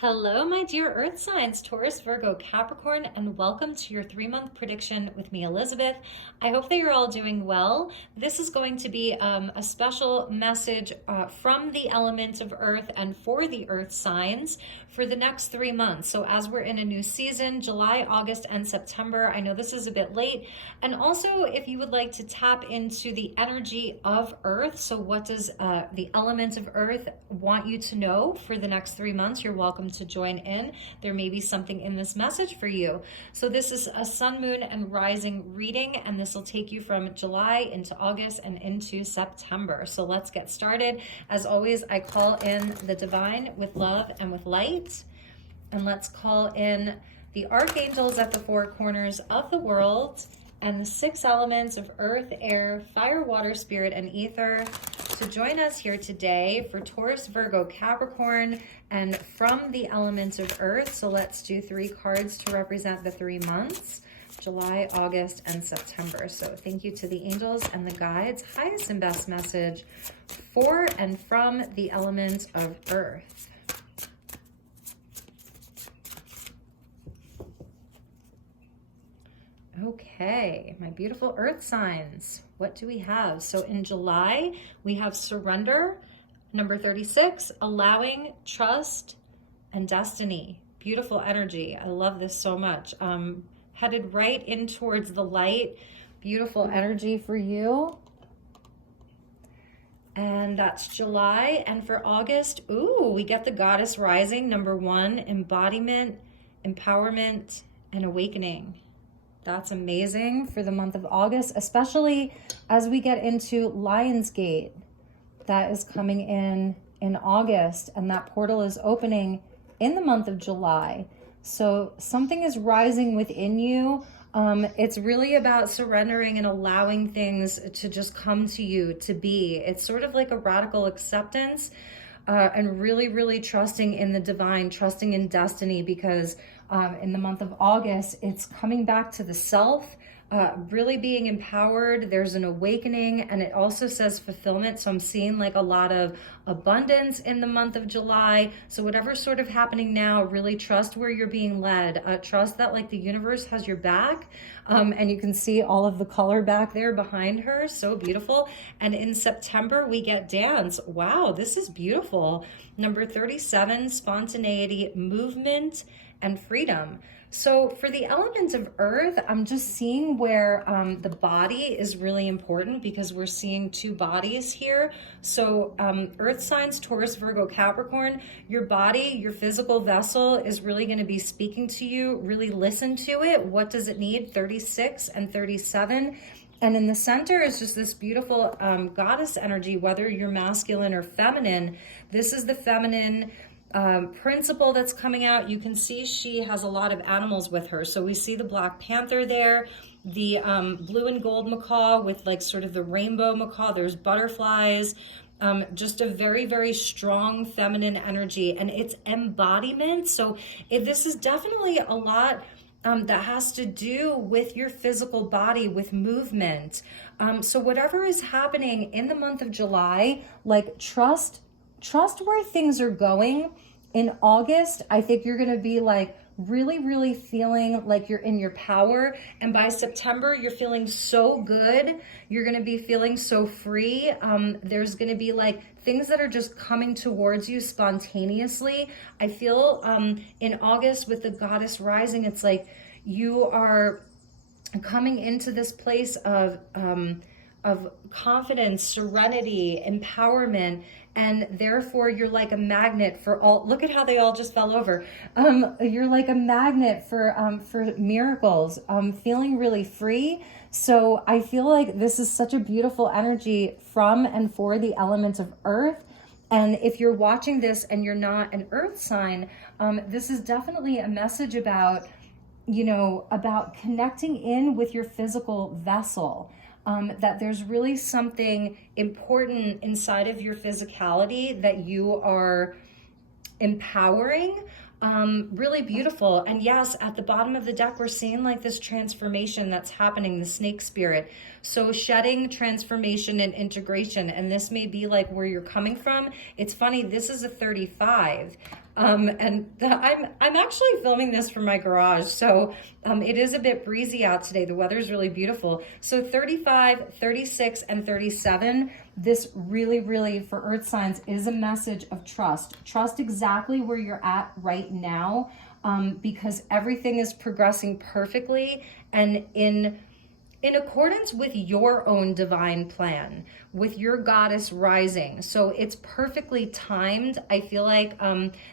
Hello, my dear Earth signs, Taurus, Virgo, Capricorn, and welcome to your 3-month prediction with me, Elizabeth. I hope that you're all doing well. This is going to be a special message from the element of Earth and for the Earth signs for the next 3 months. So as we're in a new season, July, August, and September, I know this is a bit late. And also, if you would like to tap into the energy of Earth, so what does the element of Earth want you to know for the next 3 months, you're welcome to join in. There may be something in this message for you. So this is a sun, moon, and rising reading, and this will take you from July into August and into September. So let's get started. As always, I call in the divine with love and with light. And let's call in the archangels at the four corners of the world and the 6 elements of earth, air, fire, water, spirit, and ether to join us here today for Taurus, Virgo, Capricorn, and from the elements of earth. So let's do 3 cards to represent the 3 months, July, August, and September. So thank you to the angels and the guides. Highest and best message for and from the elements of earth. Okay, my beautiful earth signs. What do we have? So in July, we have surrender, number 36, allowing, trust, and destiny. Beautiful energy. I love this so much. Headed right in towards the light. Beautiful energy for you. And that's July. And for August, ooh, we get the goddess rising, number 1, embodiment, empowerment, and awakening. That's amazing for the month of August, especially as we get into Lionsgate. That is coming in August, and that portal is opening in the month of July. So something is rising within you. It's really about surrendering and allowing things to just come to you, to be. It's sort of like a radical acceptance and really, really trusting in the divine, trusting in destiny, because in the month of August, it's coming back to the self, really being empowered. There's an awakening, and it also says fulfillment. So I'm seeing like a lot of abundance in the month of July. So whatever's sort of happening now, really trust where you're being led. Trust that like the universe has your back. And you can see all of the color back there behind her. So beautiful. And in September, we get dance. Wow, this is beautiful. Number 37, spontaneity, movement, and freedom. So for the element of earth, I'm just seeing where the body is really important, because we're seeing 2 bodies here. So earth signs, Taurus, Virgo, Capricorn, your body, your physical vessel is really going to be speaking to you. Really listen to it. What does it need? 36 and 37. And in the center is just this beautiful goddess energy, whether you're masculine or feminine. This is the feminine principle that's coming out. You can see she has a lot of animals with her. So we see the Black Panther there, the blue and gold macaw with like sort of the rainbow macaw. There's butterflies, just a very, very strong feminine energy, and it's embodiment. So this is definitely a lot that has to do with your physical body, with movement. So whatever is happening in the month of July, like trust where things are going. In August, I think you're going to be like really, really feeling like you're in your power. And by September, you're feeling so good. You're going to be feeling so free. There's going to be like things that are just coming towards you spontaneously. I feel in August with the goddess rising, it's like you are coming into this place of confidence, serenity, empowerment, and therefore you're like a magnet for all. Look at how they all just fell over. You're like a magnet for miracles. Feeling really free. So I feel like this is such a beautiful energy from and for the element of earth. And if you're watching this and you're not an earth sign, this is definitely a message about, about connecting in with your physical vessel. That there's really something important inside of your physicality that you are empowering. Really beautiful. And yes, at the bottom of the deck, we're seeing like this transformation that's happening, the snake spirit. So shedding, transformation, and integration. And this may be like where you're coming from. It's funny, this is a 35. I'm actually filming this from my garage, so it is a bit breezy out today. The weather's really beautiful. So 35, 36, and 37, this really, for earth signs, is a message of trust. Trust exactly where you're at right now, because everything is progressing perfectly and in accordance with your own divine plan, with your goddess rising. So it's perfectly timed. I feel like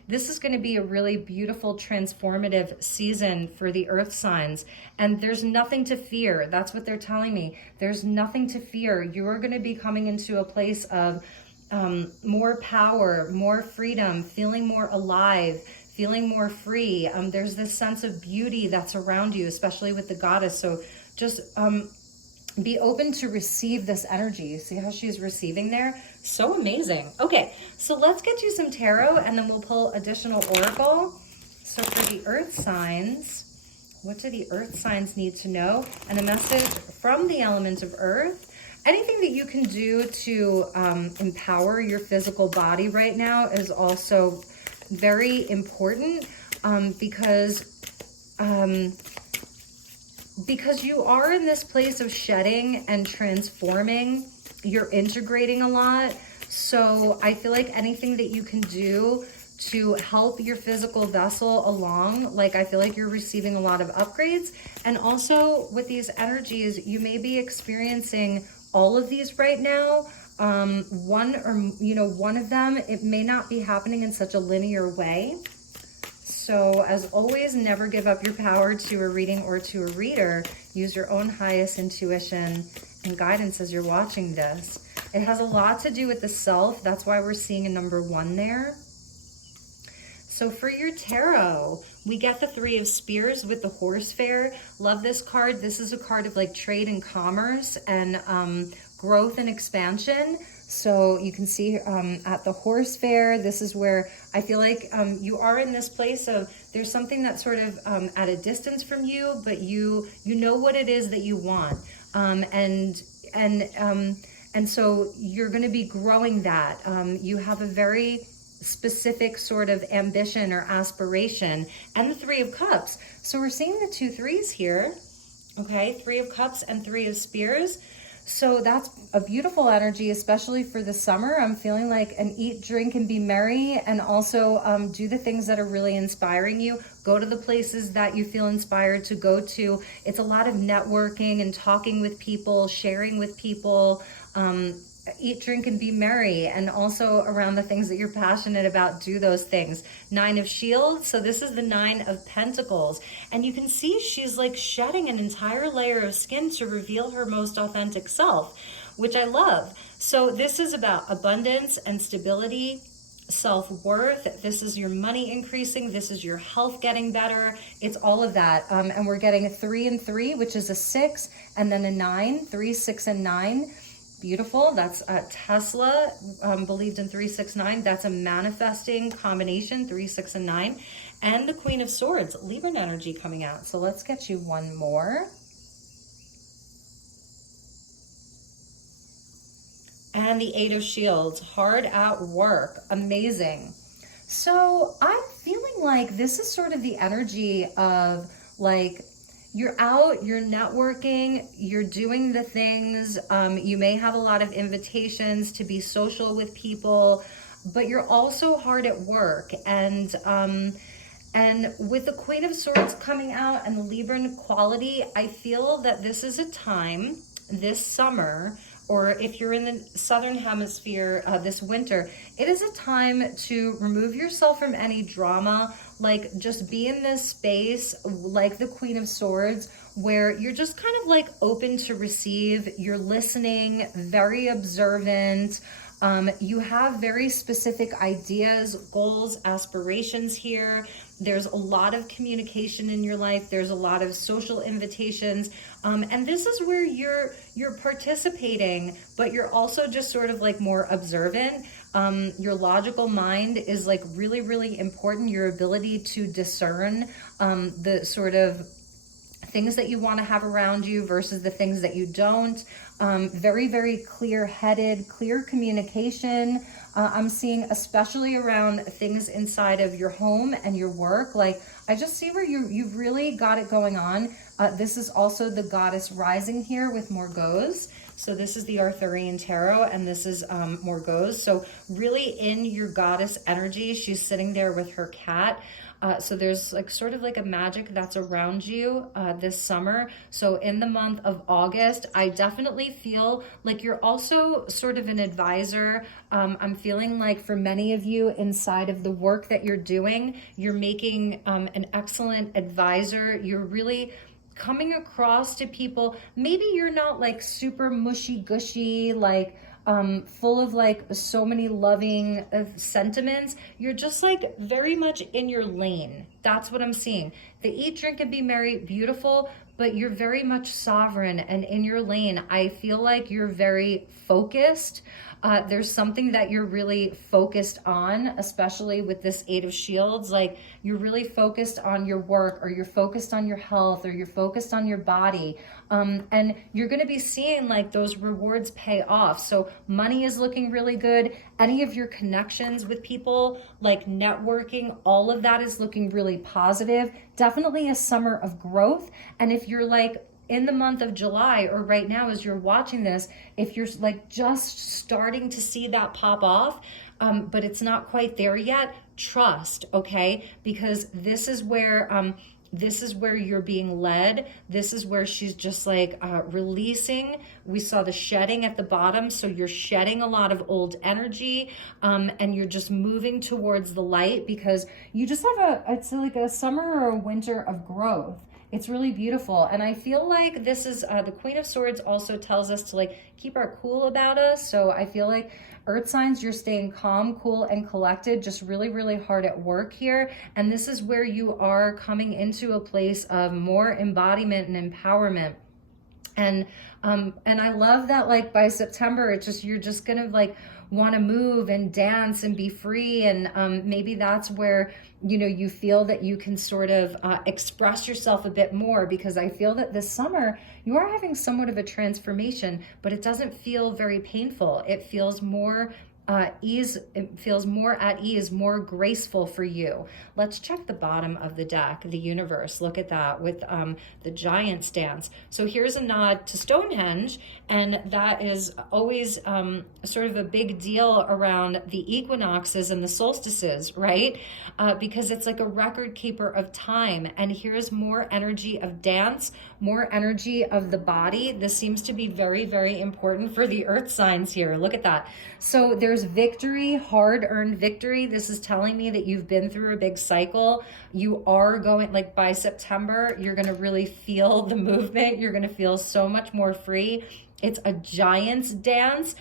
this is going to be a really beautiful, transformative season for the earth signs. And there's nothing to fear. That's what they're telling me. There's nothing to fear. You are going to be coming into a place of more power, more freedom, feeling more alive, feeling more free. There's this sense of beauty that's around you, especially with the goddess. So just be open to receive this energy. See how she's receiving there? So amazing. Okay, so let's get you some tarot and then we'll pull additional oracle. So for the earth signs, what do the earth signs need to know? And a message from the element of earth. Anything that you can do to empower your physical body right now is also very important, because you are in this place of shedding and transforming. You're integrating a lot. So I feel like anything that you can do to help your physical vessel along, like I feel like you're receiving a lot of upgrades. And also with these energies, you may be experiencing all of these right now. One of them, it may not be happening in such a linear way. So as always, never give up your power to a reading or to a reader. Use your own highest intuition and guidance as you're watching this. It has a lot to do with the self. That's why we're seeing a number 1 there. So for your tarot, we get the 3 of Spears with the Horse Fair. Love this card. This is a card of like trade and commerce and growth and expansion. So you can see at the Horse Fair, this is where I feel like you are in this place of there's something that's sort of at a distance from you, but you know what it is that you want. And so you're going to be growing that. You have a very specific sort of ambition or aspiration, and the 3 of Cups. So we're seeing the 2 3s here. Okay, 3 of Cups and 3 of Spears. So that's a beautiful energy, especially for the summer. I'm feeling like an eat, drink, and be merry, and also do the things that are really inspiring you. Go to the places that you feel inspired to go to. It's a lot of networking and talking with people, sharing with people. Eat, drink, and be merry, and also around the things that you're passionate about, do those things. 9 of Shields, so this is the 9 of Pentacles, and you can see she's like shedding an entire layer of skin to reveal her most authentic self, which I love. So this is about abundance and stability, self-worth. This is your money increasing. This is your health getting better. It's all of that. And we're getting a 3 and 3, which is a 6, and then a 9, 3, 6, and 9. Beautiful. That's Tesla believed in 3, 6, 9. That's a manifesting combination, 3, 6, and 9. And the Queen of Swords, Libra energy coming out. So let's get you one more. And the 8 of Shields, hard at work. Amazing. So I'm feeling like this is sort of the energy of like, you're out, you're networking, you're doing the things. You may have a lot of invitations to be social with people, but you're also hard at work. And with the Queen of Swords coming out and the Libran quality, I feel that this is a time this summer, or if you're in the Southern Hemisphere this winter, it is a time to remove yourself from any drama. Like, just be in this space like the Queen of Swords, where you're just kind of like open to receive, you're listening, very observant. You have very specific ideas, goals, aspirations here. There's a lot of communication in your life. There's a lot of social invitations. And this is where you're participating, but you're also just sort of like more observant. Your logical mind is like really, really important. Your ability to discern the sort of things that you want to have around you versus the things that you don't. Very, very clear-headed, clear communication. I'm seeing especially around things inside of your home and your work. Like, I just see where you've really got it going on. This is also the goddess rising here with Morgause. So this is the Arthurian tarot, and this is Morgause. So really in your goddess energy, she's sitting there with her cat. So there's like sort of like a magic that's around you this summer. So in the month of August, I definitely feel like you're also sort of an advisor. I'm feeling like for many of you inside of the work that you're doing, you're making an excellent advisor. You're really coming across to people. Maybe you're not like super mushy gushy, like full of like so many loving sentiments. You're just like very much in your lane. That's what I'm seeing. The eat, drink, and be merry, beautiful, but you're very much sovereign and in your lane. I feel like you're very focused. There's something that you're really focused on, especially with this Eight of Shields. Like, you're really focused on your work, or you're focused on your health, or you're focused on your body. And you're going to be seeing like those rewards pay off. So money is looking really good. Any of your connections with people, like networking, all of that is looking really positive. Definitely a summer of growth. And if you're like in the month of July, or right now as you're watching this, if you're like just starting to see that pop off, but it's not quite there yet, trust, okay? Because this is where you're being led. This is where she's just like releasing. We saw the shedding at the bottom. So you're shedding a lot of old energy, and you're just moving towards the light, because you just have it's like a summer or a winter of growth. It's really beautiful. And I feel like this is, the Queen of Swords also tells us to like keep our cool about us. So I feel like Earth signs, you're staying calm, cool, and collected, just really, really hard at work here. And this is where you are coming into a place of more embodiment and empowerment. And I love that like by September, it's just, you're just gonna like want to move and dance and be free. And maybe that's where, you know, you feel that you can sort of express yourself a bit more, because I feel that this summer you are having somewhat of a transformation, but it doesn't feel very painful. It feels more ease. It feels more at ease, more graceful for you. Let's check the bottom of the deck, the universe. Look at that with the Giant's dance. So here's a nod to Stonehenge, and that is always sort of a big deal around the equinoxes and the solstices, right? Because it's like a record keeper of time. And here's more energy of dance, more energy of the body. This seems to be very, very important for the earth signs here. Look at that. So there's victory, hard-earned victory. This is telling me that you've been through a big cycle. You are going, like by September, you're going to really feel the movement. You're going to feel so much more free. It's a Giant's dance.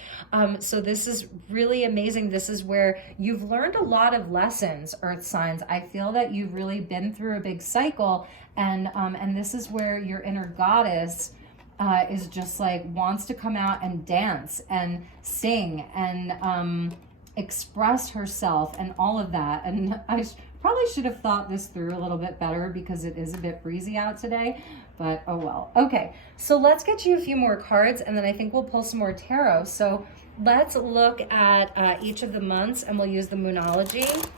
So this is really amazing. This is where you've learned a lot of lessons, earth signs. I feel that you've really been through a big cycle, and this is where your inner goddess is just like wants to come out and dance and sing and express herself and all of that. And I probably should have thought this through a little bit better, because it is a bit breezy out today, but oh well. Okay, so let's get you a few more cards, and then I think we'll pull some more tarot. So let's look at each of the months, and we'll use the Moonology.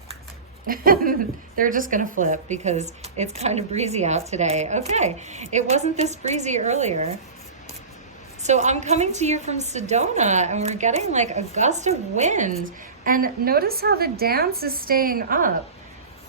They're just gonna flip because it's kind of breezy out today. Okay, it wasn't this breezy earlier. So I'm coming to you from Sedona, and we're getting like a gust of wind. And notice how the dance is staying up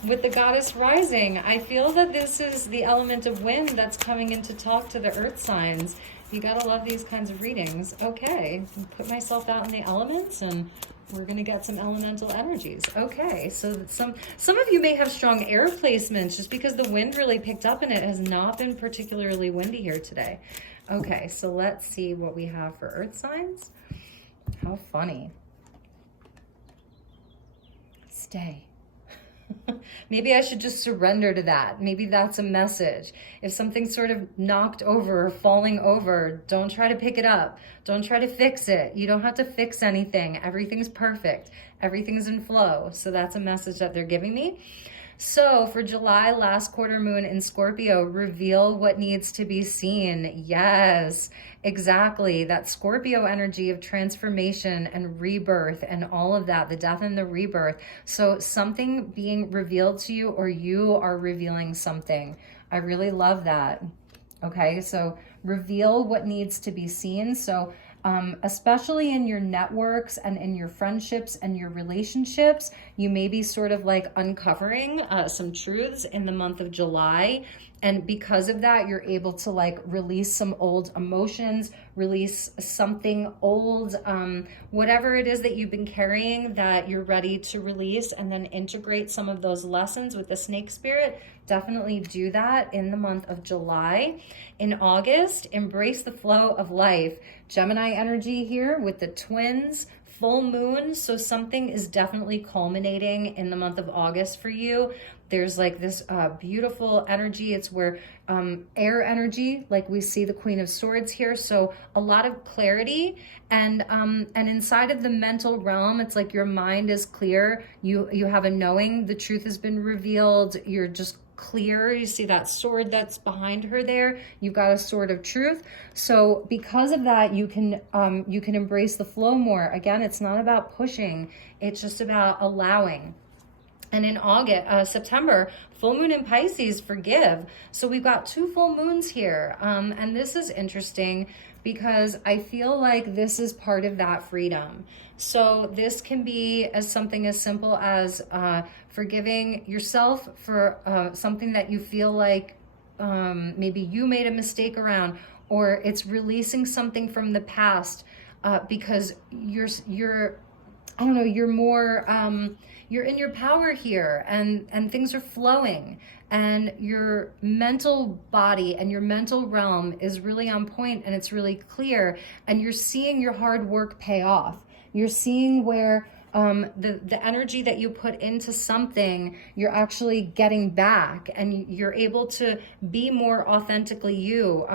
with the goddess rising. I feel that this is the element of wind that's coming in to talk to the earth signs. You gotta love these kinds of readings. Okay, put myself out in the elements, and we're gonna get some elemental energies. Okay, so some of you may have strong air placements just because the wind really picked up, and it has not been particularly windy here today. Okay, so let's see what we have for earth signs. How funny. Stay. Maybe I should just surrender to that. Maybe that's a message. If something's sort of knocked over or falling over, don't try to pick it up. Don't try to fix it. You don't have to fix anything. Everything's perfect. Everything's in flow. So that's a message that they're giving me. So for July, last quarter moon in Scorpio, reveal what needs to be seen. Yes, exactly. That Scorpio energy of transformation and rebirth and all of that, the death and the rebirth. So something being revealed to you, or you are revealing something. I really love that. Okay, so reveal what needs to be seen. So especially in your networks and in your friendships and your relationships, you may be sort of like uncovering some truths in the month of July. And because of that, you're able to like release some old emotions, release something old, whatever it is that you've been carrying that you're ready to release, and then integrate some of those lessons with the snake spirit. Definitely do that in the month of July. In August, embrace the flow of life. Gemini energy here with the twins, full moon. So something is definitely culminating in the month of August for you. There's like this beautiful energy. It's where air energy, like we see the Queen of Swords here. So a lot of clarity, and inside of the mental realm, it's like your mind is clear. You have a knowing. The truth has been revealed. You're just clear. You see that sword that's behind her there. You've got a sword of truth. So because of that, you can embrace the flow more. Again, it's not about pushing. It's just about allowing. And in September, full moon in Pisces, forgive. So we've got 2 full moons here. And this is interesting because I feel like this is part of that freedom. So this can be as something as simple as forgiving yourself for something that you feel like maybe you made a mistake around, or it's releasing something from the past because you're I don't know, you're more, you're in your power here, and things are flowing, and your mental body and your mental realm is really on point, and it's really clear, and you're seeing your hard work pay off. You're seeing where the energy that you put into something, you're actually getting back, and you're able to be more authentically you.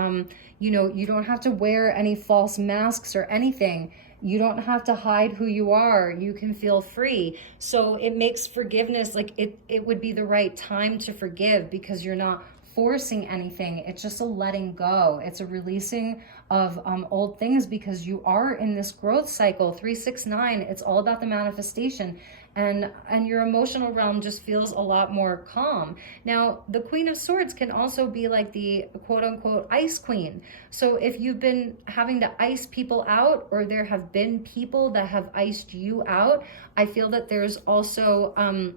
You know, you don't have to wear any false masks or anything. You don't have to hide who you are. You can feel free. So it makes forgiveness, like it would be the right time to forgive, because you're not forcing anything. It's just a letting go. It's a releasing of old things, because you are in this growth cycle. 369, it's all about the manifestation. And your emotional realm just feels a lot more calm. Now, the Queen of Swords can also be like the quote-unquote ice queen. So if you've been having to ice people out, or there have been people that have iced you out, I feel that there's also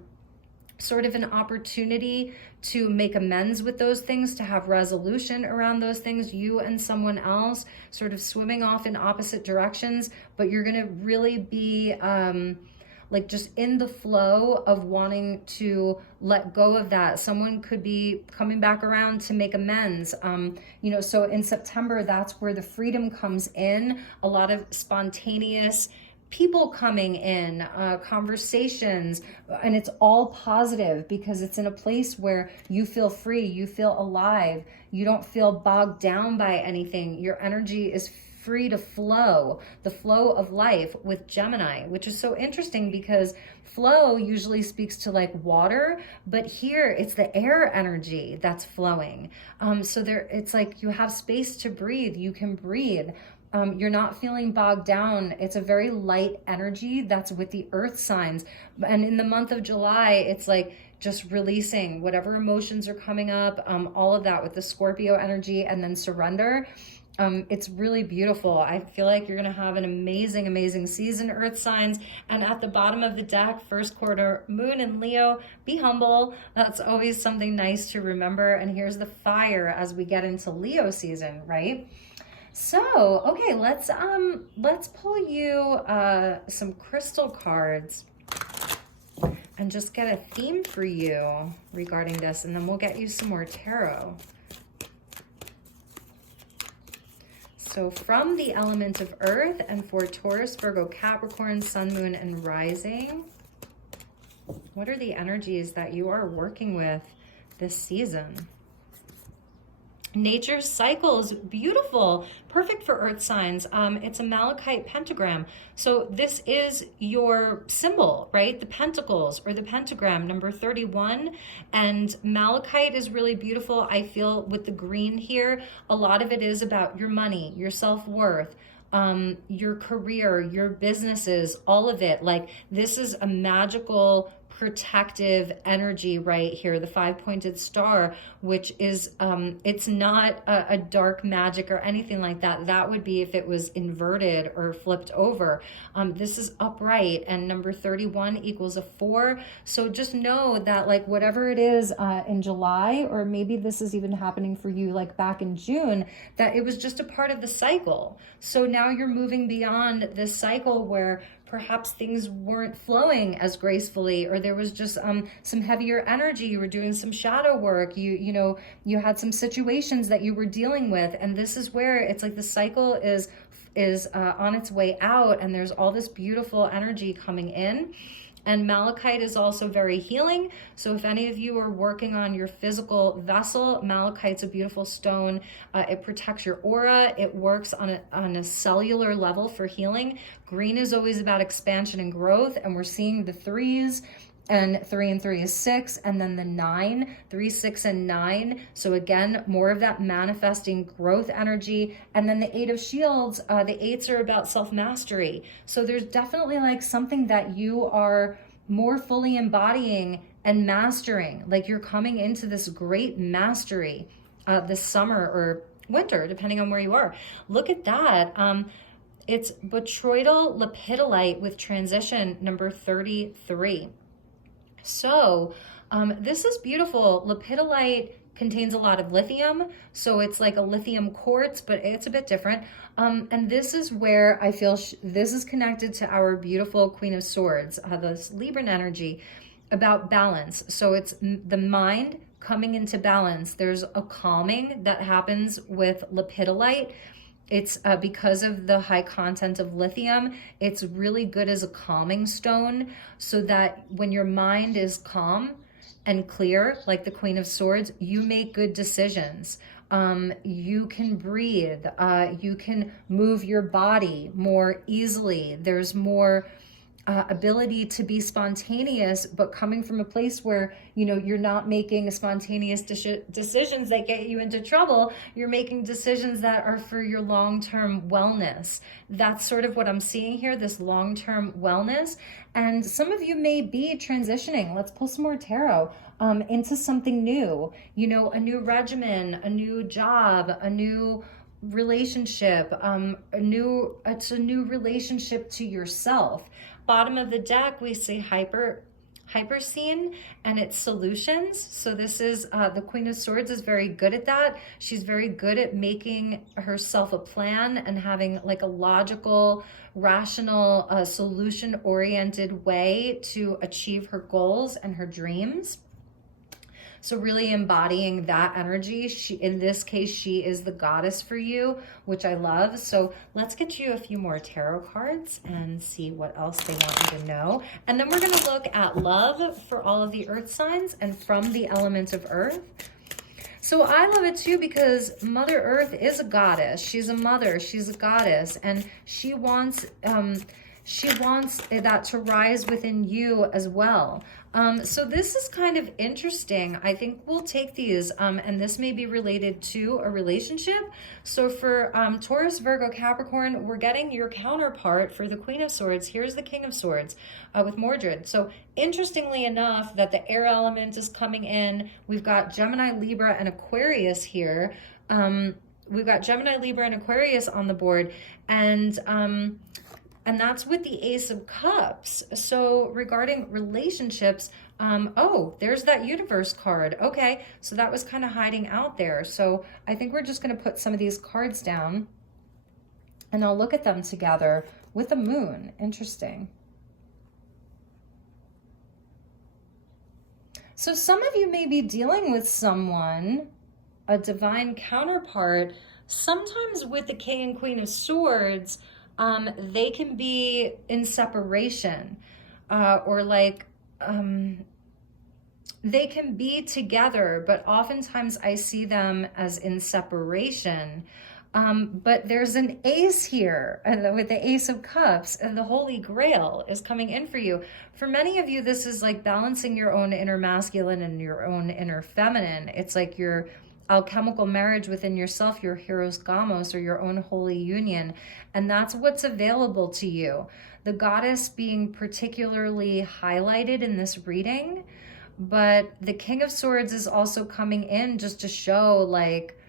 sort of an opportunity to make amends with those things, to have resolution around those things, you and someone else sort of swimming off in opposite directions, but you're going to really be like just in the flow of wanting to let go of that. Someone could be coming back around to make amends. You know, so in September, that's where the freedom comes in. A lot of spontaneous people coming in, conversations, and it's all positive because it's in a place where you feel free, you feel alive, you don't feel bogged down by anything. Your energy is free to flow, the flow of life with Gemini, which is so interesting because flow usually speaks to like water, but here it's the air energy that's flowing. So there, it's like you have space to breathe, you can breathe. You're not feeling bogged down. It's a very light energy that's with the earth signs. And in the month of July, it's like just releasing whatever emotions are coming up, all of that with the Scorpio energy, and then surrender. It's really beautiful. I feel like you're going to have an amazing, amazing season, earth signs. And at the bottom of the deck, first quarter moon in Leo, be humble. That's always something nice to remember. And here's the fire as we get into Leo season, right? So, okay, let's pull you some crystal cards and just get a theme for you regarding this, and then we'll get you some more tarot. So from the element of earth, and for Taurus, Virgo, Capricorn, Sun, Moon, and Rising, what are the energies that you are working with this season? Nature's cycles, beautiful, perfect for earth signs. It's a malachite pentagram. So this is your symbol, right? The pentacles or the pentagram, number 31. And malachite is really beautiful. I feel with the green here, a lot of it is about your money, your self-worth, your career, your businesses, all of it. Like this is a magical protective energy right here, the 5-pointed star, which is it's not a dark magic or anything like that. That would be if it was inverted or flipped over. This is upright, and number 31 equals a 4. So just know that like whatever it is in July, or maybe this is even happening for you like back in June, that it was just a part of the cycle. So now you're moving beyond this cycle where perhaps things weren't flowing as gracefully, or there was just some heavier energy. You were doing some shadow work. You had some situations that you were dealing with, and this is where it's like the cycle is on its way out, and there's all this beautiful energy coming in. And malachite is also very healing. So if any of you are working on your physical vessel, malachite's a beautiful stone. It protects your aura. It works on a cellular level for healing. Green is always about expansion and growth. And we're seeing the 3s, and 3 and 3 is 6, and then the 9, 3, 6, and 9. So again, more of that manifesting growth energy. And then the 8 of Shields, the 8s are about self-mastery. So there's definitely like something that you are more fully embodying and mastering. Like you're coming into this great mastery this summer or winter, depending on where you are. Look at that. It's botryoidal lepidolite with transition number 33. So this is beautiful. Lepidolite contains a lot of lithium, so it's like a lithium quartz, but it's a bit different. And this is where I feel this is connected to our beautiful Queen of Swords, this Libran energy about balance. So it's the mind coming into balance. There's a calming that happens with lepidolite. It's because of the high content of lithium, it's really good as a calming stone, so that when your mind is calm and clear, like the Queen of Swords, you make good decisions. You can breathe. You can move your body more easily. There's more ability to be spontaneous, but coming from a place where, you're not making spontaneous decisions that get you into trouble. You're making decisions that are for your long-term wellness. That's sort of what I'm seeing here, this long-term wellness. And some of you may be transitioning. Let's pull some more tarot into something new, a new regimen, a new job, a new relationship, it's a new relationship to yourself. Bottom of the deck, we see hyperscene and its solutions. So this is the Queen of Swords is very good at that. She's very good at making herself a plan and having like a logical, rational, solution-oriented way to achieve her goals and her dreams. So really embodying that energy. In this case, she is the goddess for you, which I love. So let's get you a few more tarot cards and see what else they want you to know. And then we're going to look at love for all of the earth signs and from the element of earth. So I love it too, because Mother Earth is a goddess. She's a mother. She's a goddess. And she wants that to rise within you as well. So this is kind of interesting. I think we'll take these, and this may be related to a relationship. So for Taurus, Virgo, Capricorn, we're getting your counterpart for the Queen of Swords. Here's the King of Swords with Mordred. So interestingly enough, that the air element is coming in. We've got Gemini, Libra, and Aquarius here. We've got Gemini, Libra, and Aquarius on the board. And that's with the Ace of Cups. So regarding relationships, there's that universe card. Okay, so that was kind of hiding out there. So I think we're just going to put some of these cards down and I'll look at them together with the moon. Interesting. So some of you may be dealing with someone, a divine counterpart, sometimes with the King and Queen of Swords. They can be in separation, or like they can be together, but oftentimes I see them as in separation. But there's an ace here, and with the Ace of Cups, and the Holy Grail is coming in for you. For many of you, this is like balancing your own inner masculine and your own inner feminine. It's like your alchemical marriage within yourself, your Hieros Gamos, or your own holy union. And that's what's available to you. The goddess being particularly highlighted in this reading, but the King of Swords is also coming in just to show like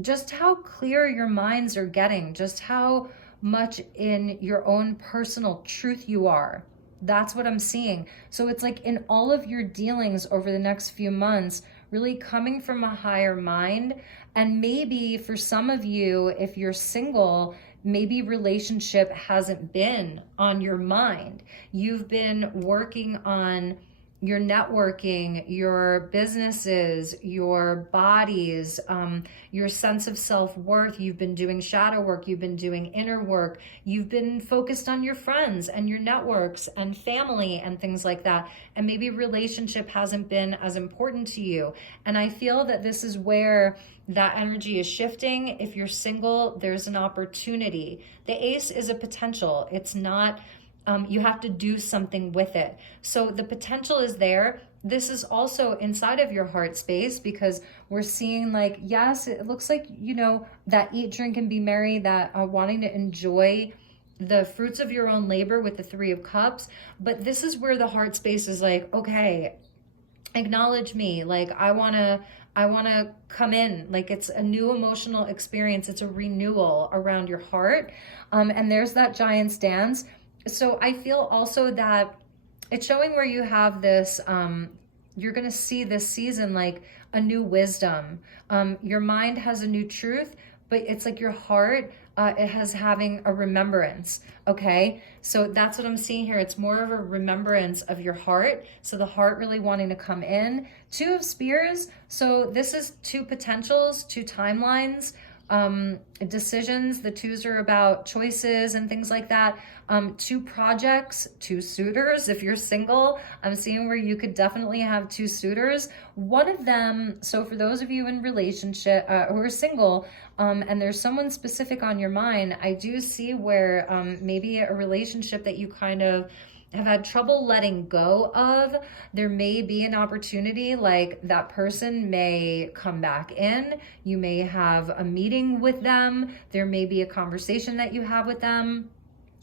just how clear your minds are getting, just how much in your own personal truth you are. That's what I'm seeing. So it's like in all of your dealings over the next few months, really coming from a higher mind. And maybe for some of you, if you're single, maybe relationship hasn't been on your mind. You've been working on your networking, your businesses, your bodies, your sense of self-worth. You've been doing shadow work. You've been doing inner work. You've been focused on your friends and your networks and family and things like that. And maybe relationship hasn't been as important to you. And I feel that this is where that energy is shifting. If you're single, there's an opportunity. The ace is a potential. It's not you have to do something with it. So the potential is there. This is also inside of your heart space, because we're seeing like, yes, it looks like, you know, that eat, drink, and be merry, that wanting to enjoy the fruits of your own labor with the Three of Cups. But this is where the heart space is like, okay, acknowledge me. Like, I want to come in. Like, it's a new emotional experience. It's a renewal around your heart. And there's that Giant's dance. So I feel also that it's showing where you have this, you're going to see this season like a new wisdom. Your mind has a new truth, but it's like your heart, it has having a remembrance. Okay. So that's what I'm seeing here. It's more of a remembrance of your heart. So the heart really wanting to come in. Two of Spears. So this is two potentials, two timelines. Decisions. The twos are about choices and things like that. Two projects, two suitors. If you're single, I'm seeing where you could definitely have two suitors. One of them, so for those of you in relationship who are single, and there's someone specific on your mind, I do see where maybe a relationship that you kind of have had trouble letting go of, there may be an opportunity, like that person may come back in, you may have a meeting with them, there may be a conversation that you have with them,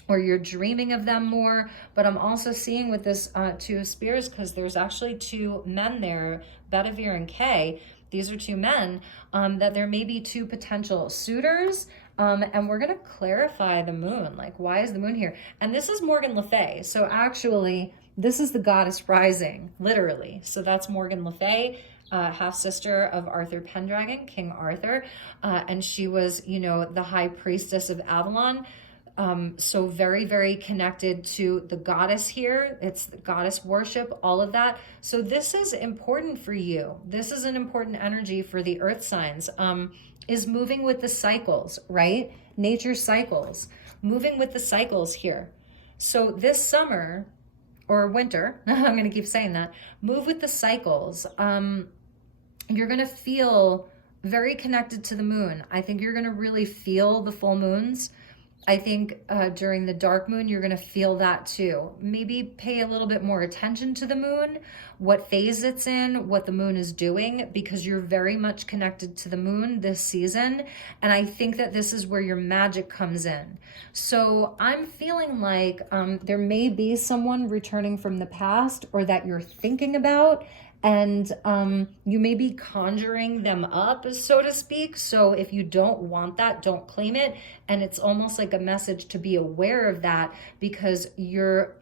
or you're dreaming of them more. But I'm also seeing with this Two of Spears, because there's actually two men there, Bedivere and Kay, these are two men, that there may be two potential suitors. And we're going to clarify the moon. Like, why is the moon here? And this is Morgan Le Fay. So actually, this is the goddess rising, literally. So that's Morgan Le Fay, half-sister of Arthur Pendragon, King Arthur. And she was, you know, the high priestess of Avalon. So very, very connected to the goddess here. It's the goddess worship, all of that. So this is important for you. This is an important energy for the earth signs, is moving with the cycles, right? Nature cycles, moving with the cycles here. So this summer or winter, I'm going to keep saying that, move with the cycles. You're going to feel very connected to the moon. I think you're going to really feel the full moons. I think during the dark moon, you're going to feel that too. Maybe pay a little bit more attention to the moon, what phase it's in, what the moon is doing, because you're very much connected to the moon this season. And I think that this is where your magic comes in. So I'm feeling like there may be someone returning from the past, or that you're thinking about, and you may be conjuring them up, so to speak. So if you don't want that, don't claim it. And it's almost like a message to be aware of that, because you're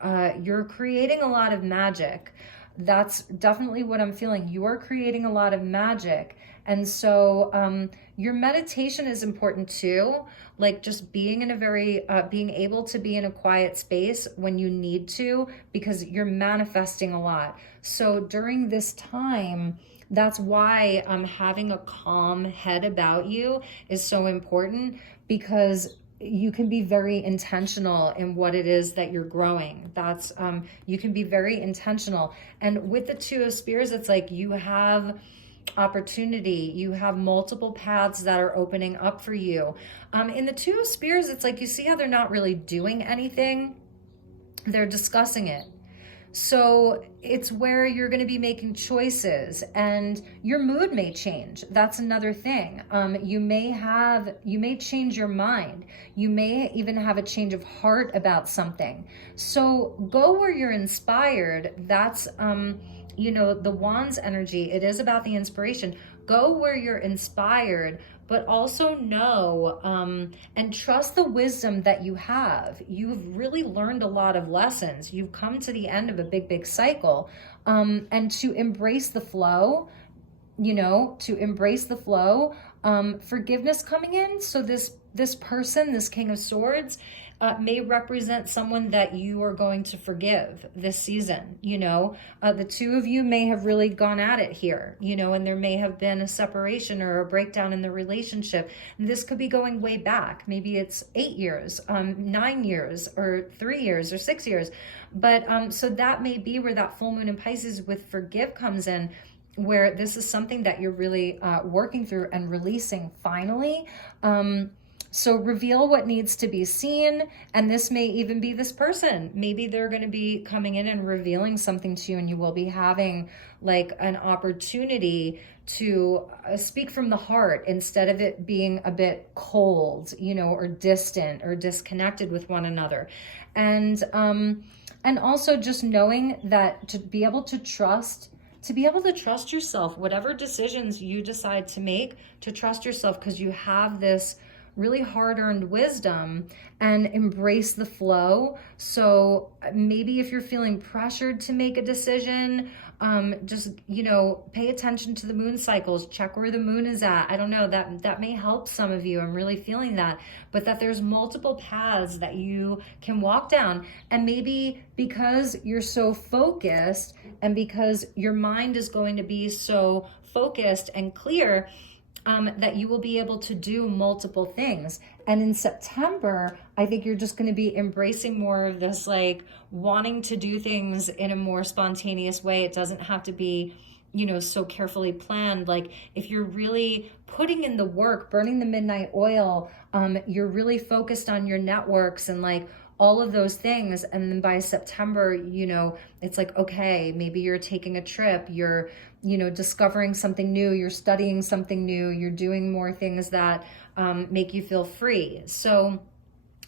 creating a lot of magic. That's definitely what I'm feeling. You are creating a lot of magic. And so your meditation is important too. Like just being in a very, being able to be in a quiet space when you need to, because you're manifesting a lot. So during this time, that's why having a calm head about you is so important, because you can be very intentional in what it is that you're growing. That's, you can be very intentional. And with the Two of Spears, it's like you have opportunity, you have multiple paths that are opening up for you. In the Two of Spears, it's like, you see how they're not really doing anything, they're discussing it. So it's where you're going to be making choices, and your mood may change. That's another thing. You may change your mind. You may even have a change of heart about something. So go where you're inspired. That's, you know, the Wands energy. It is about the inspiration. Go where you're inspired, but also know and trust the wisdom that you have. You've really learned a lot of lessons. You've come to the end of a big cycle, and to embrace the flow, you know, to embrace the flow, forgiveness coming in. So this person, this King of Swords, may represent someone that you are going to forgive this season. You know, the two of you may have really gone at it here, you know, and there may have been a separation or a breakdown in the relationship. And this could be going way back. Maybe it's 8 years, 9 years, or 3 years, or 6 years. But so that may be where that full moon in Pisces with forgive comes in, where this is something that you're really working through and releasing finally. So reveal what needs to be seen. And this may even be this person. Maybe they're going to be coming in and revealing something to you, and you will be having like an opportunity to speak from the heart instead of it being a bit cold, you know, or distant or disconnected with one another. And also just knowing that to be able to trust yourself, whatever decisions you decide to make, to trust yourself, because you have this really hard-earned wisdom, and embrace the flow. So maybe if you're feeling pressured to make a decision, just, you know, pay attention to the moon cycles, check where the moon is at. I don't know, that may help some of you. I'm really feeling that, but that there's multiple paths that you can walk down. And maybe because you're so focused, and because your mind is going to be so focused and clear, that you will be able to do multiple things. And in September, I think you're just going to be embracing more of this, like wanting to do things in a more spontaneous way. It doesn't have to be, you know, so carefully planned. Like if you're really putting in the work, burning the midnight oil, you're really focused on your networks and like all of those things. And then by September, you know, it's like, okay, maybe you're taking a trip, you're, you know, discovering something new, you're studying something new, you're doing more things that make you feel free. So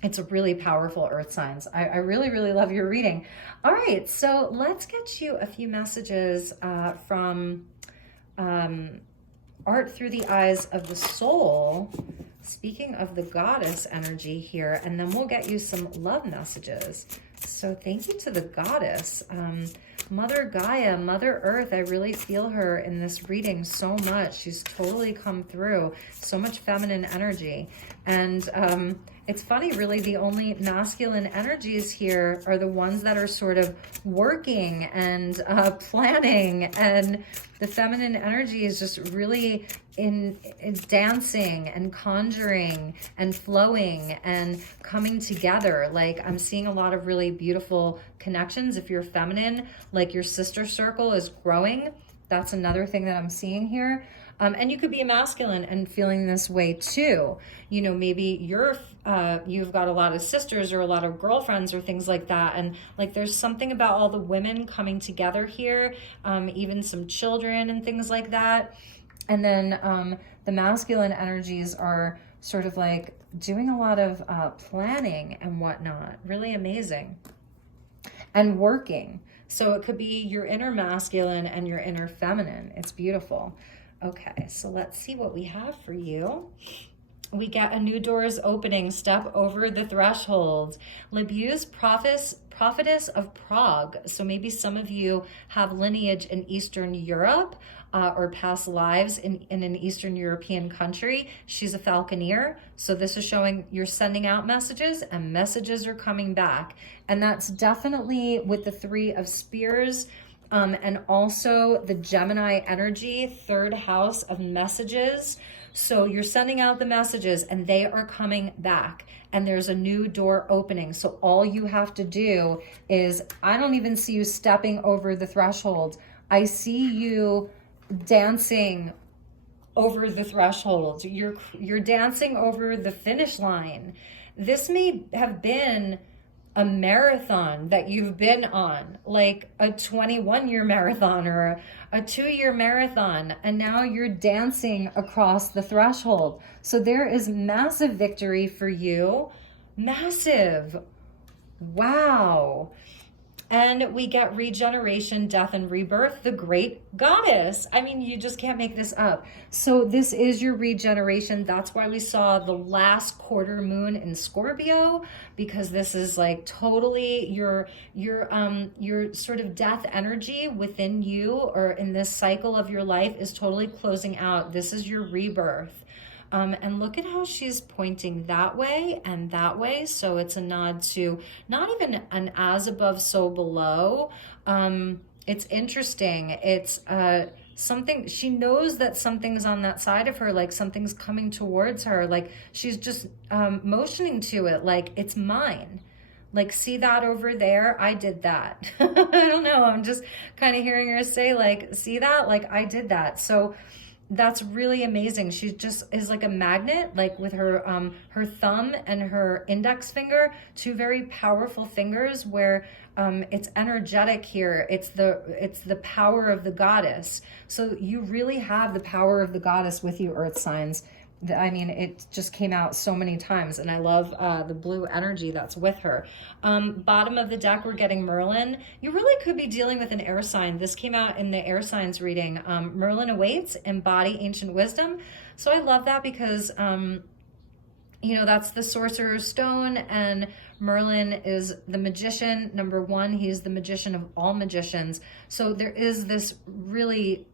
it's a really powerful, earth signs. I really, really love your reading. All right, so let's get you a few messages from Art Through the Eyes of the Soul. Speaking of the goddess energy here, and then we'll get you some love messages. So thank you to the goddess. Mother Gaia, Mother Earth, I really feel her in this reading so much. She's totally come through. So much feminine energy. And it's funny, really, the only masculine energies here are the ones that are sort of working and planning. And the feminine energy is just really in dancing and conjuring and flowing and coming together. Like I'm seeing a lot of really beautiful connections. If you're feminine, like your sister circle is growing. That's another thing that I'm seeing here. And you could be a masculine and feeling this way too. You know, maybe you've got a lot of sisters or a lot of girlfriends or things like that. And like, there's something about all the women coming together here, even some children and things like that. And then the masculine energies are sort of like doing a lot of planning and whatnot. Really amazing. And working. So it could be your inner masculine and your inner feminine. It's beautiful. Okay, so let's see what we have for you. We get a new doors opening, step over the threshold. Libuse, prophetess of Prague. So maybe some of you have lineage in Eastern Europe or past lives in an Eastern European country. She's a falconeer. So this is showing you're sending out messages and messages are coming back. And that's definitely with the Three of Spears. And also the Gemini energy, third house of messages. So you're sending out the messages and they are coming back and there's a new door opening. So all you have to do is, I don't even see you stepping over the threshold. I see you dancing over the threshold. You're dancing over the finish line. This may have been a marathon that you've been on, like a 21-year marathon or a 2-year marathon, and now you're dancing across the threshold. So there is massive victory for you. Massive. Wow. And we get regeneration, death, and rebirth, the great goddess. I mean, you just can't make this up. So this is your regeneration. That's why we saw the last quarter moon in Scorpio, because this is like totally your sort of death energy within you, or in this cycle of your life, is totally closing out. This is your rebirth. And look at how she's pointing that way and that way. So it's a nod to not even an as above, so below. It's interesting. It's something, she knows that something's on that side of her, like something's coming towards her. Like she's just motioning to it, like it's mine. Like, see that over there? I did that. I don't know. I'm just kind of hearing her say, like, see that? Like, I did that. So that's really amazing. She just is like a magnet, like with her her thumb and her index finger, two very powerful fingers where it's energetic here. It's the power of the goddess. So you really have the power of the goddess with you, earth signs. I mean, it just came out so many times, and I love the blue energy that's with her. Bottom of the deck, we're getting Merlin. You really could be dealing with an air sign. This came out in the air signs reading. Merlin awaits, embody ancient wisdom. So I love that because, you know, that's the sorcerer's stone, and Merlin is the magician. Number one, he's the magician of all magicians. So there is this really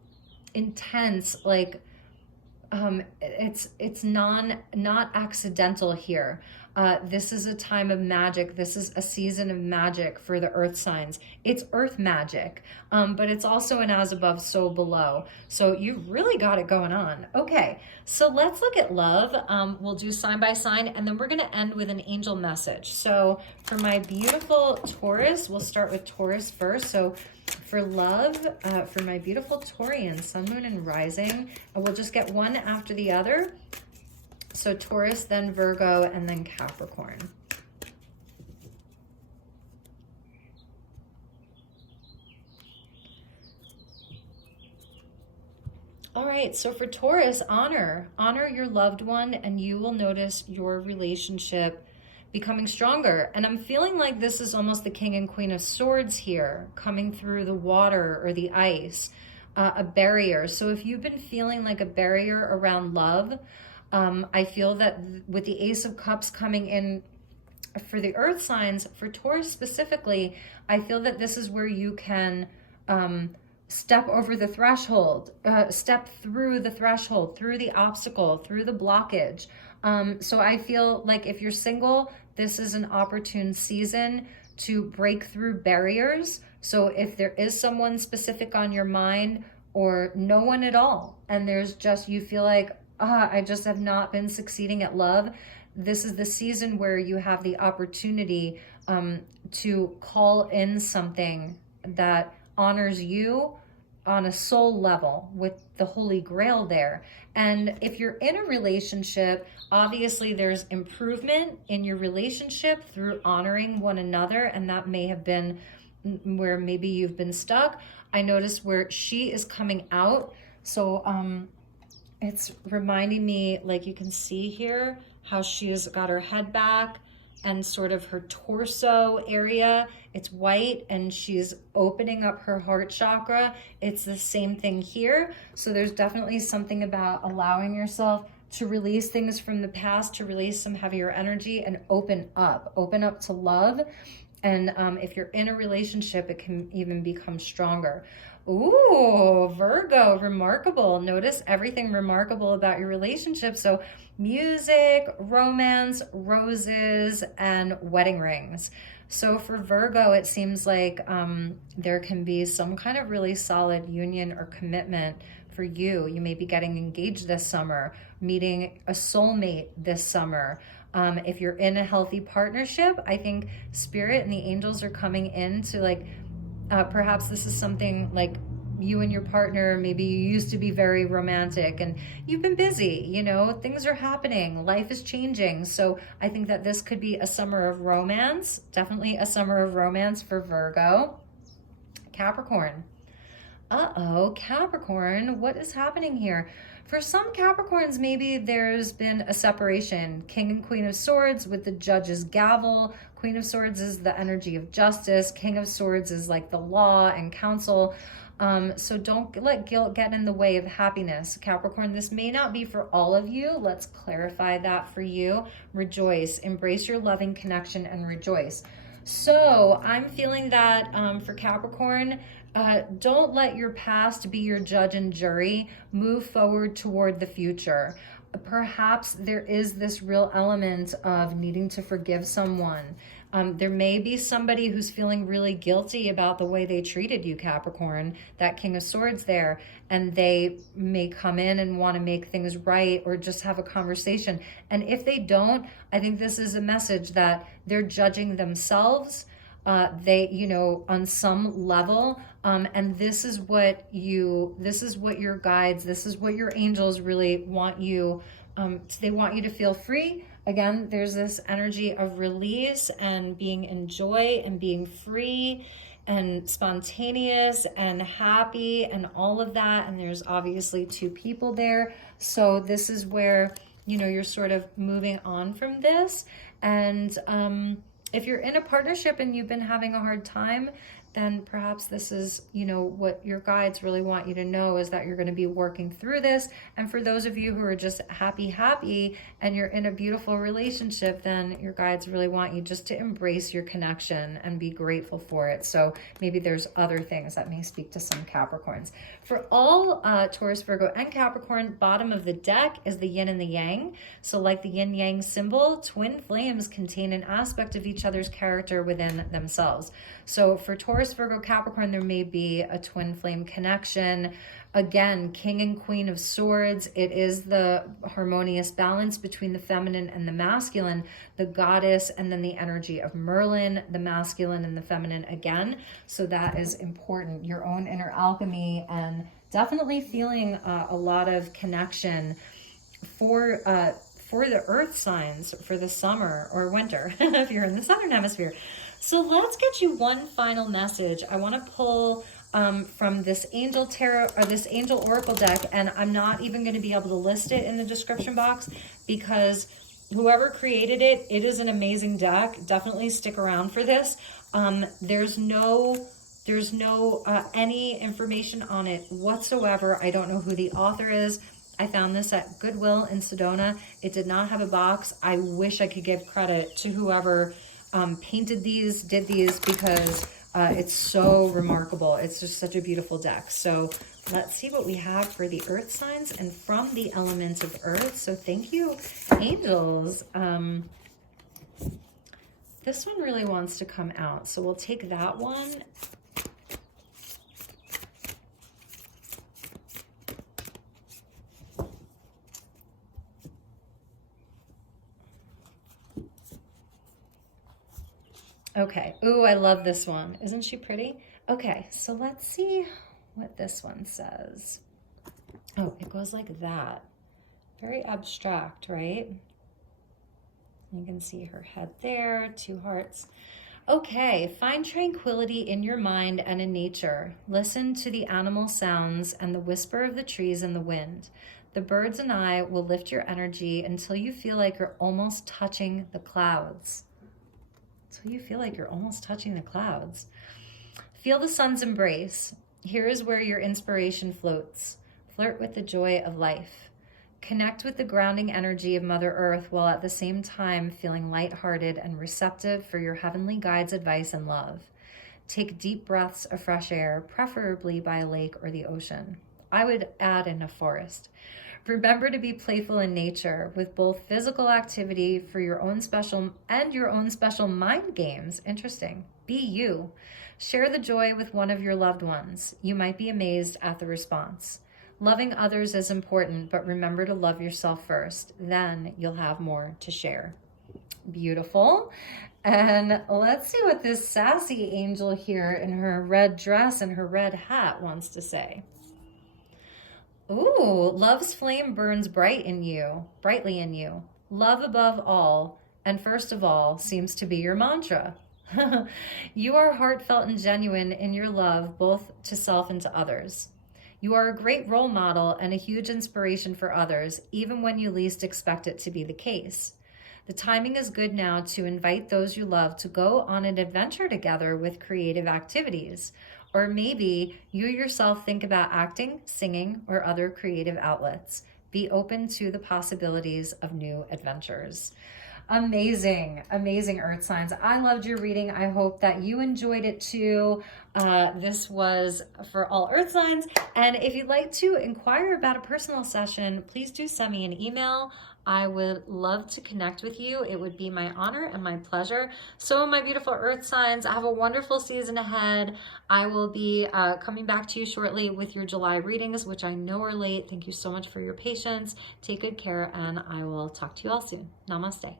intense, like, it's not accidental here. This is a time of magic. This is a season of magic for the earth signs. It's earth magic, but it's also an as above, so below. So you've really got it going on. Okay, so let's look at love. We'll do sign by sign, and then we're going to end with an angel message. So for my beautiful Taurus, we'll start with Taurus first. So for love, for my beautiful Taurian, sun, moon, and rising, we'll just get one after the other. So Taurus, then Virgo, and then Capricorn. All right, so for Taurus, honor your loved one, and you will notice your relationship becoming stronger. And I'm feeling like this is almost the King and Queen of Swords here, coming through the water or the ice, a barrier. So if you've been feeling like a barrier around love, I feel that with the Ace of Cups coming in for the earth signs, for Taurus specifically, I feel that this is where you can step over the threshold, step through the threshold, through the obstacle, through the blockage. So I feel like if you're single, this is an opportune season to break through barriers. So if there is someone specific on your mind, or no one at all, and there's just, you feel like, I just have not been succeeding at love, this is the season where you have the opportunity to call in something that honors you on a soul level, with the Holy Grail there. And if you're in a relationship, obviously there's improvement in your relationship through honoring one another, and that may have been where maybe you've been stuck. I noticed where she is coming out. So it's reminding me, like you can see here, how she's got her head back and sort of her torso area. It's white, and she's opening up her heart chakra. It's the same thing here. So there's definitely something about allowing yourself to release things from the past, to release some heavier energy and open up to love. And if you're in a relationship, it can even become stronger. Ooh, Virgo, remarkable. Notice everything remarkable about your relationship. So music, romance, roses, and wedding rings. So for Virgo, it seems like there can be some kind of really solid union or commitment for you. You may be getting engaged this summer, meeting a soulmate this summer. If you're in a healthy partnership, I think Spirit and the angels are coming in to like, perhaps this is something like you and your partner, maybe you used to be very romantic and you've been busy, you know, things are happening, life is changing. So I think that this could be a summer of romance, definitely a summer of romance for Virgo. Capricorn. Uh-oh, Capricorn, what is happening here? For some Capricorns, maybe there's been a separation. King and Queen of Swords with the Judge's gavel. Queen of Swords is the energy of justice. King of Swords is like the law and counsel. So don't let guilt get in the way of happiness. Capricorn, this may not be for all of you. Let's clarify that for you. Rejoice, embrace your loving connection and rejoice. So I'm feeling that for Capricorn, don't let your past be your judge and jury. Move forward toward the future. Perhaps there is this real element of needing to forgive someone. There may be somebody who's feeling really guilty about the way they treated you, Capricorn, that King of Swords there, and they may come in and want to make things right or just have a conversation. And if they don't, I think this is a message that they're judging themselves. They, you know, on some level, and this is what your guides, this is what your angels really want you, they want you to feel free. Again, there's this energy of release and being in joy and being free and spontaneous and happy and all of that. And there's obviously two people there. So this is where, you know, you're sort of moving on from this. And, if you're in a partnership and you've been having a hard time, then perhaps this is, you know, what your guides really want you to know is that you're going to be working through this. And for those of you who are just happy, and you're in a beautiful relationship, then your guides really want you just to embrace your connection and be grateful for it. So maybe there's other things that may speak to some Capricorns. For all Taurus, Virgo, and Capricorn, bottom of the deck is the yin and the yang. So like the yin-yang symbol, twin flames contain an aspect of each other's character within themselves. So for Taurus, Virgo, Capricorn, there may be a twin flame connection. Again, King and Queen of Swords, it is the harmonious balance between the feminine and the masculine, the goddess, and then the energy of Merlin, the masculine and the feminine again. So that is important, your own inner alchemy, and definitely feeling a lot of connection for the earth signs for the summer or winter, if you're in the Southern Hemisphere. So let's get you one final message. I want to pull from this angel tarot or this angel oracle deck, and I'm not even going to be able to list it in the description box because whoever created it, it is an amazing deck. Definitely stick around for this. There's no any information on it whatsoever. I don't know who the author is. I found this at Goodwill in Sedona. It did not have a box. I wish I could give credit to whoever painted these, did these, because it's so remarkable. It's just such a beautiful deck. So let's see what we have for the earth signs and from the elements of earth. So thank you, angels. This one really wants to come out. So we'll take that one. Okay. Ooh, I love this one. Isn't she pretty? Okay, so let's see what this one says. Oh, it goes like that. Very abstract, right? You can see her head there, two hearts. Okay, find tranquility in your mind and in nature. Listen to the animal sounds and the whisper of the trees and the wind. The birds and I will lift your energy until you feel like you're almost touching the clouds. Until you feel like you're almost touching the clouds. Feel the sun's embrace. Here is where your inspiration floats. Flirt with the joy of life. Connect with the grounding energy of Mother Earth while at the same time feeling lighthearted and receptive for your heavenly guides' advice and love. Take deep breaths of fresh air, preferably by a lake or the ocean. I would add in a forest. Remember to be playful in nature with both physical activity for your own special mind games. Interesting. Be you. Share the joy with one of your loved ones. You might be amazed at the response. Loving others is important, but remember to love yourself first. Then you'll have more to share. Beautiful. And let's see what this sassy angel here in her red dress and her red hat wants to say. Ooh, love's flame burns brightly in you. Love above all, and first of all, seems to be your mantra. You are heartfelt and genuine in your love, both to self and to others. You are a great role model and a huge inspiration for others, even when you least expect it to be the case. The timing is good now to invite those you love to go on an adventure together with creative activities. Or maybe you yourself think about acting, singing, or other creative outlets. Be open to the possibilities of new adventures. Amazing, amazing Earth signs. I loved your reading. I hope that you enjoyed it too. This was for all Earth signs. And if you'd like to inquire about a personal session, please do send me an email. I would love to connect with you. It would be my honor and my pleasure. So my beautiful Earth signs, have a wonderful season ahead. I will be coming back to you shortly with your July readings, which I know are late. Thank you so much for your patience. Take good care, and I will talk to you all soon. Namaste.